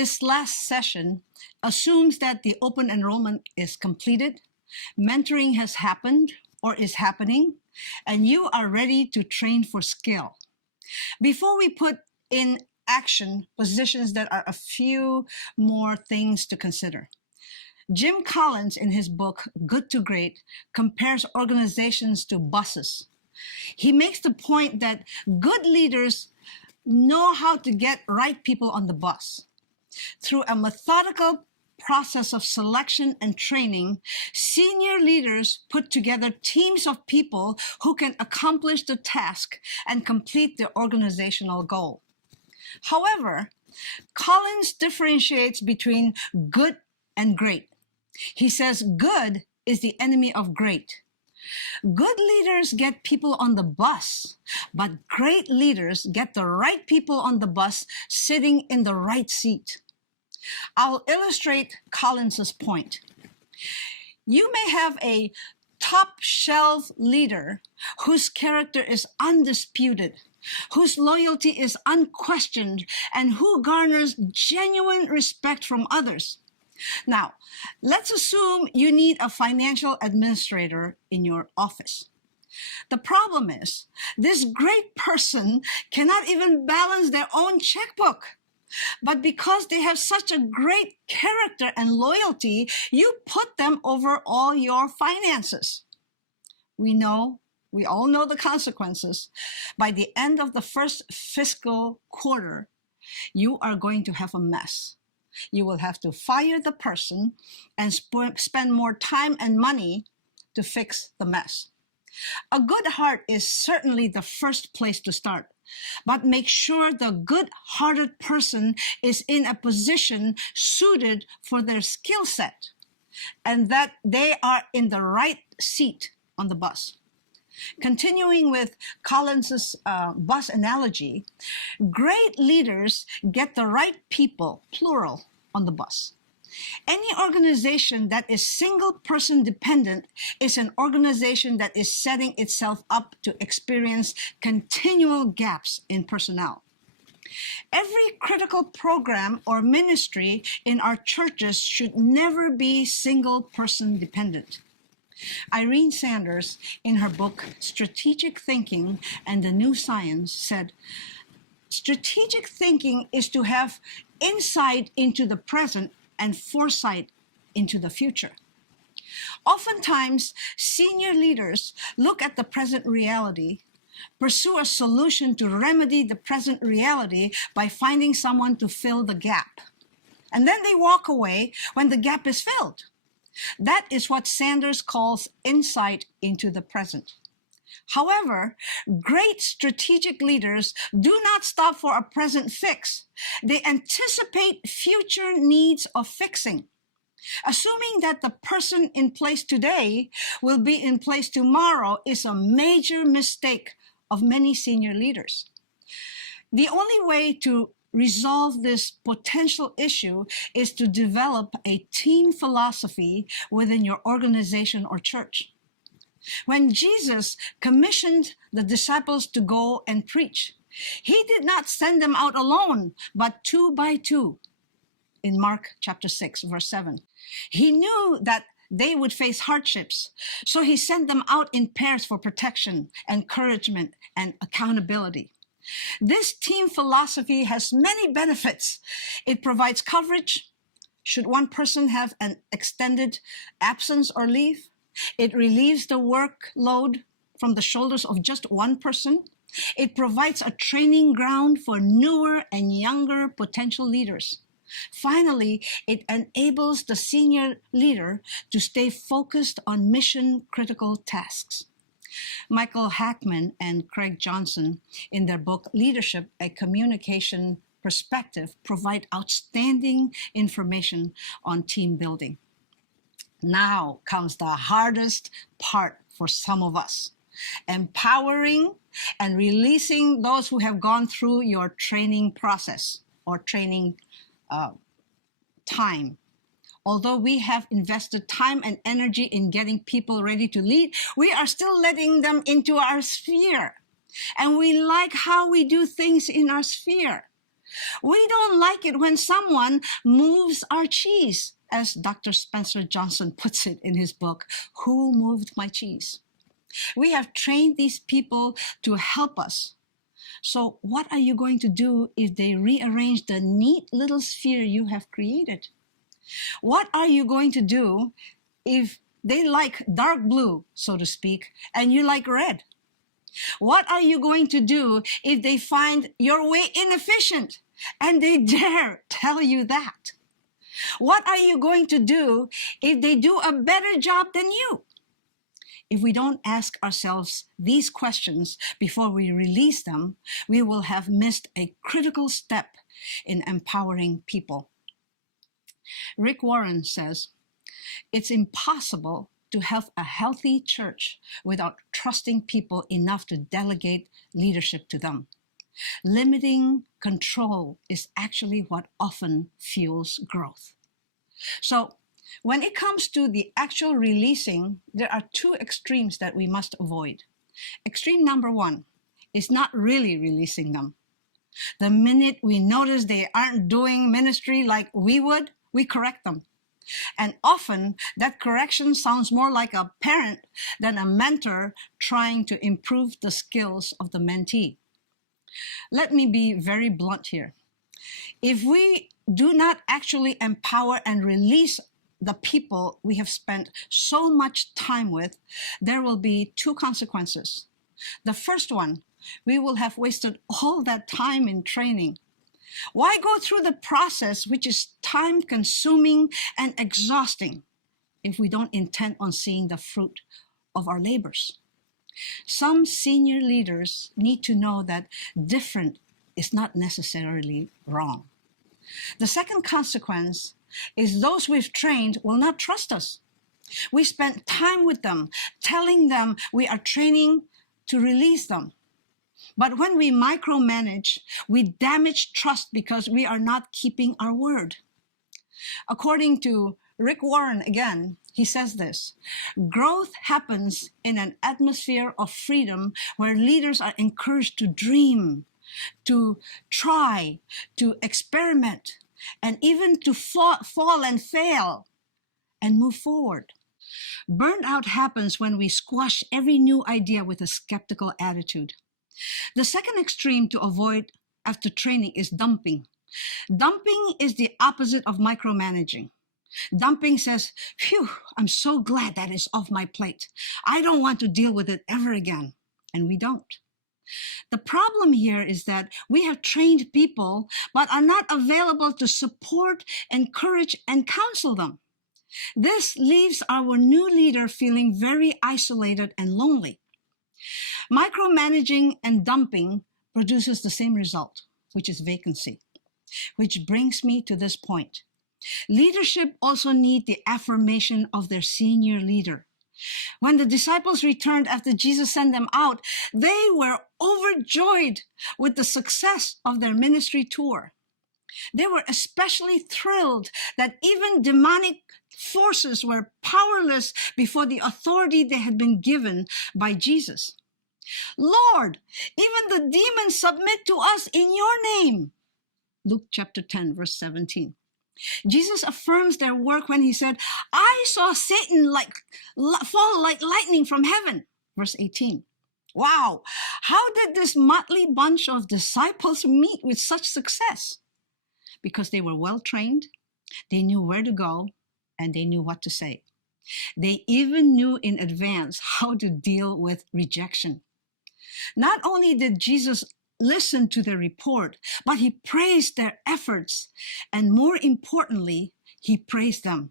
This last session assumes that the open enrollment is completed, mentoring has happened or is happening, and you are ready to train for skill. Before we put in action positions, that are a few more things to consider. Jim Collins, in his book, Good to Great, compares organizations to buses. He makes the point that good leaders know how to get right people on the bus. Through a methodical process of selection and training, senior leaders put together teams of people who can accomplish the task and complete the organizational goal. However, Collins differentiates between good and great. He says good is the enemy of great. Good leaders get people on the bus, but great leaders get the right people on the bus sitting in the right seat. I'll illustrate Collins's point. You may have a top shelf leader whose character is undisputed, whose loyalty is unquestioned, and who garners genuine respect from others. Now, let's assume you need a financial administrator in your office. The problem is, this great person cannot even balance their own checkbook. But because they have such a great character and loyalty, you put them over all your finances. We all know the consequences. By the end of the first fiscal quarter, you are going to have a mess. You will have to fire the person and spend more time and money to fix the mess. A good heart is certainly the first place to start, but make sure the good-hearted person is in a position suited for their skill set and that they are in the right seat on the bus. Continuing with Collins's bus analogy, great leaders get the right people, plural, on the bus. Any organization that is single-person dependent is an organization that is setting itself up to experience continual gaps in personnel. Every critical program or ministry in our churches should never be single-person dependent. Irene Sanders, in her book, Strategic Thinking and the New Science, said, strategic thinking is to have insight into the present and foresight into the future. Oftentimes, senior leaders look at the present reality, pursue a solution to remedy the present reality by finding someone to fill the gap. And then they walk away when the gap is filled. That is what Sanders calls insight into the present. However, great strategic leaders do not stop for a present fix. They anticipate future needs of fixing. Assuming that the person in place today will be in place tomorrow is a major mistake of many senior leaders. The only way to resolve this potential issue is to develop a team philosophy within your organization or church. When Jesus commissioned the disciples to go and preach, he did not send them out alone, but 2 by 2 in Mark chapter 6, verse 7. He knew that they would face hardships, so he sent them out in pairs for protection, encouragement, and accountability. This team philosophy has many benefits. It provides coverage. Should one person have an extended absence or leave, it relieves the workload from the shoulders of just one person. It provides a training ground for newer and younger potential leaders. Finally, it enables the senior leader to stay focused on mission-critical tasks. Michael Hackman and Craig Johnson, in their book Leadership, A Communication Perspective, provide outstanding information on team building. Now comes the hardest part for some of us: empowering and releasing those who have gone through your training process or training time. Although we have invested time and energy in getting people ready to lead, we are still letting them into our sphere. And we like how we do things in our sphere. We don't like it when someone moves our cheese, as Dr. Spencer Johnson puts it in his book, Who Moved My Cheese? We have trained these people to help us. So what are you going to do if they rearrange the neat little sphere you have created? What are you going to do if they like dark blue, so to speak, and you like red? What are you going to do if they find your way inefficient and they dare tell you that? What are you going to do if they do a better job than you? If we don't ask ourselves these questions before we release them, we will have missed a critical step in empowering people. Rick Warren says, it's impossible to have a healthy church without trusting people enough to delegate leadership to them. Limiting control is actually what often fuels growth. So, when it comes to the actual releasing, there are two extremes that we must avoid. Extreme number one is not really releasing them. The minute we notice they aren't doing ministry like we would, we correct them. And often that correction sounds more like a parent than a mentor trying to improve the skills of the mentee. Let me be very blunt here. If we do not actually empower and release the people we have spent so much time with, there will be two consequences. The first one, we will have wasted all that time in training. Why go through the process, which is time-consuming and exhausting, if we don't intend on seeing the fruit of our labors? Some senior leaders need to know that different is not necessarily wrong. The second consequence is those we've trained will not trust us. We spent time with them, telling them we are training to release them. But when we micromanage, we damage trust because we are not keeping our word. According to Rick Warren again, he says this, growth happens in an atmosphere of freedom where leaders are encouraged to dream, to try, to experiment, and even to fall and fail and move forward. Burnout happens when we squash every new idea with a skeptical attitude. The second extreme to avoid after training is dumping. Dumping is the opposite of micromanaging. Dumping says, phew, I'm so glad that is off my plate. I don't want to deal with it ever again. And we don't. The problem here is that we have trained people, but are not available to support, encourage, and counsel them. This leaves our new leader feeling very isolated and lonely. Micromanaging and dumping produces the same result, which is vacancy. Which brings me to this point. Leadership also need the affirmation of their senior leader. When the disciples returned after Jesus sent them out, they were overjoyed with the success of their ministry tour. They were especially thrilled that even demonic forces were powerless before the authority they had been given by Jesus. Lord, even the demons submit to us in your name. Luke chapter 10, verse 17. Jesus affirms their work when he said, I saw Satan fall like lightning from heaven. Verse 18. Wow, how did this motley bunch of disciples meet with such success? Because they were well trained, they knew where to go, and they knew what to say. They even knew in advance how to deal with rejection. Not only did Jesus listen to their report, but he praised their efforts, and more importantly, he praised them.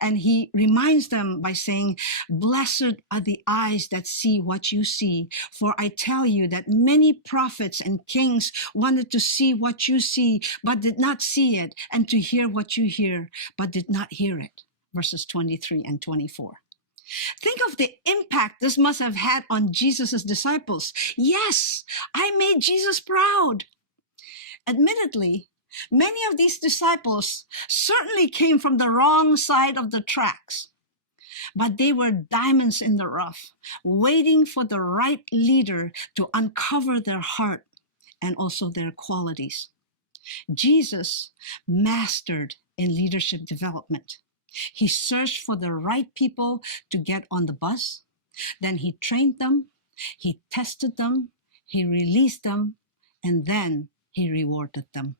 And he reminds them by saying, blessed are the eyes that see what you see, for I tell you that many prophets and kings wanted to see what you see, but did not see it, and to hear what you hear, but did not hear it. Verses 23 and 24. Think of the impact this must have had on Jesus' disciples. Yes, I made Jesus proud. Admittedly, many of these disciples certainly came from the wrong side of the tracks, but they were diamonds in the rough, waiting for the right leader to uncover their heart and also their qualities. Jesus mastered in leadership development. He searched for the right people to get on the bus. Then he trained them, he tested them, he released them, and then he rewarded them.